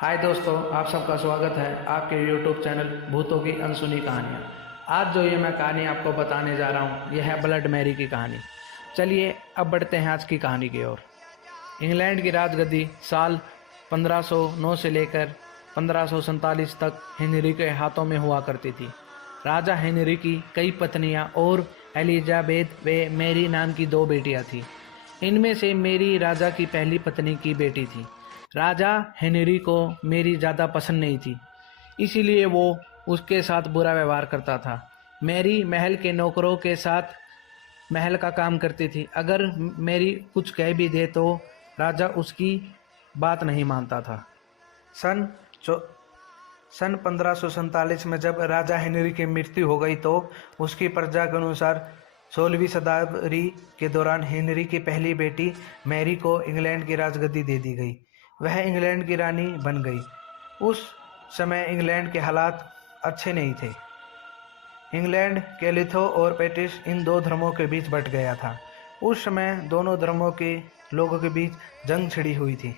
हाय दोस्तों, आप सबका स्वागत है आपके YouTube चैनल भूतों की अनसुनी कहानियाँ। आज जो ये मैं कहानी आपको बताने जा रहा हूँ यह है ब्लड मैरी की कहानी। चलिए अब बढ़ते हैं आज की कहानी की ओर। इंग्लैंड की राजगद्दी साल 1509 से लेकर 1547 तक हेनरी के हाथों में हुआ करती थी। राजा हेनरी की कई पत्नियां और एलिजाबेथ व मैरी नाम की दो बेटियां थीं। इनमें से मेरी राजा की पहली पत्नी की बेटी थी। राजा हेनरी को मेरी ज़्यादा पसंद नहीं थी, इसीलिए वो उसके साथ बुरा व्यवहार करता था। मैरी महल के नौकरों के साथ महल का काम करती थी। अगर मेरी कुछ कह भी दे तो राजा उसकी बात नहीं मानता था। सन 1547 में जब राजा हेनरी की मृत्यु हो गई तो उसकी प्रजा के अनुसार 16वीं शताब्दी के दौरान हेनरी की पहली बेटी मैरी को इंग्लैंड की राजगद्दी दे दी गई। वह इंग्लैंड की रानी बन गई। उस समय इंग्लैंड के हालात अच्छे नहीं थे। इंग्लैंड कैथोलिक और पैटिश इन दो धर्मों के बीच बंट गया था। उस समय दोनों धर्मों के लोगों के बीच जंग छिड़ी हुई थी।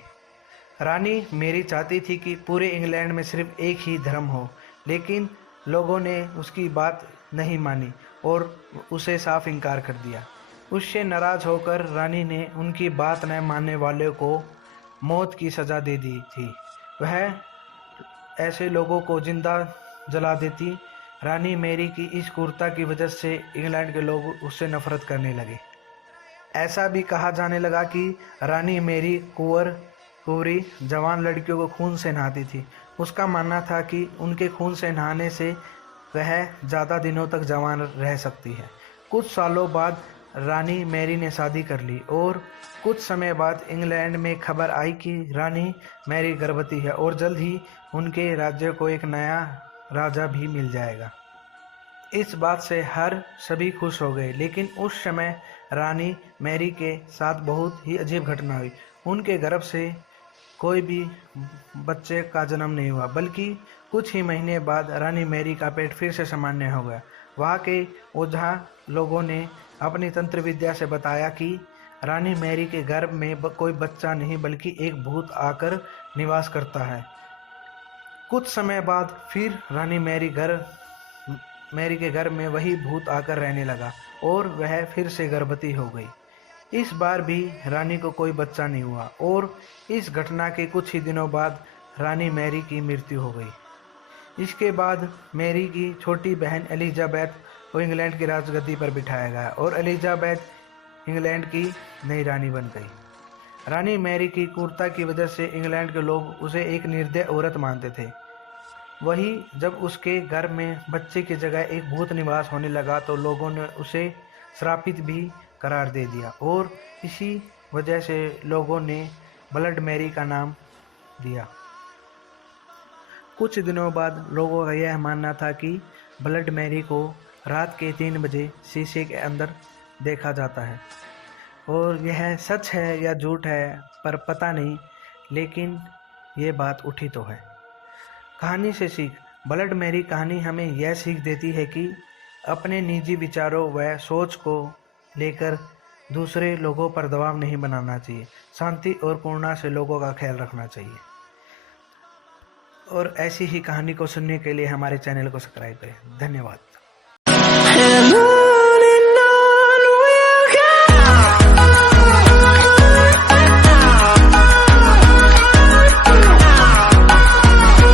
रानी मेरी चाहती थी कि पूरे इंग्लैंड में सिर्फ एक ही धर्म हो, लेकिन लोगों ने उसकी बात नहीं मानी और उसे साफ इनकार कर दिया। उससे नाराज होकर रानी ने उनकी बात न मानने वाले को मौत की सज़ा दे दी थी। वह ऐसे लोगों को जिंदा जला देती। रानी मैरी की इस क्रूरता की वजह से इंग्लैंड के लोग उससे नफरत करने लगे। ऐसा भी कहा जाने लगा कि रानी मैरी कुंवरी जवान लड़कियों को खून से नहाती थी। उसका मानना था कि उनके खून से नहाने से वह ज़्यादा दिनों तक जवान रह सकती है। कुछ सालों बाद रानी मैरी ने शादी कर ली और कुछ समय बाद इंग्लैंड में खबर आई कि रानी मैरी गर्भवती है और जल्द ही उनके राज्य को एक नया राजा भी मिल जाएगा। इस बात से सभी खुश हो गए, लेकिन उस समय रानी मैरी के साथ बहुत ही अजीब घटना हुई। उनके गर्भ से कोई भी बच्चे का जन्म नहीं हुआ, बल्कि कुछ ही महीने बाद रानी मैरी का पेट फिर से सामान्य हो गया। वहाँ के ओझा लोगों ने अपनी तंत्र विद्या से बताया कि रानी मैरी के गर्भ में कोई बच्चा नहीं बल्कि एक भूत आकर निवास करता है। कुछ समय बाद फिर रानी मैरी के घर में वही भूत आकर रहने लगा और वह फिर से गर्भवती हो गई। इस बार भी रानी को कोई बच्चा नहीं हुआ और इस घटना के कुछ ही दिनों बाद रानी मैरी की मृत्यु हो गई। इसके बाद मैरी की छोटी बहन एलिजाबेथ को इंग्लैंड की राजगद्दी पर बिठाया गया और एलिजाबेथ इंग्लैंड की नई रानी बन गई। रानी मैरी की क्रूरता की वजह से इंग्लैंड के लोग उसे एक निर्दयी औरत मानते थे। वही जब उसके घर में बच्चे की जगह एक भूत निवास होने लगा तो लोगों ने उसे श्रापित भी करार दे दिया और इसी वजह से लोगों ने ब्लड मैरी का नाम दिया। कुछ दिनों बाद लोगों का यह मानना था कि ब्लड मैरी को रात के 3 बजे शीशे के अंदर देखा जाता है, और यह सच है या झूठ है पर पता नहीं, लेकिन ये बात उठी तो है। कहानी से सीख। ब्लड मैरी कहानी हमें यह सीख देती है कि अपने निजी विचारों व सोच को लेकर दूसरे लोगों पर दबाव नहीं बनाना चाहिए। शांति और करुणा से लोगों का ख्याल रखना चाहिए। और ऐसी ही कहानी को सुनने के लिए हमारे चैनल को सब्सक्राइब करें। धन्यवाद।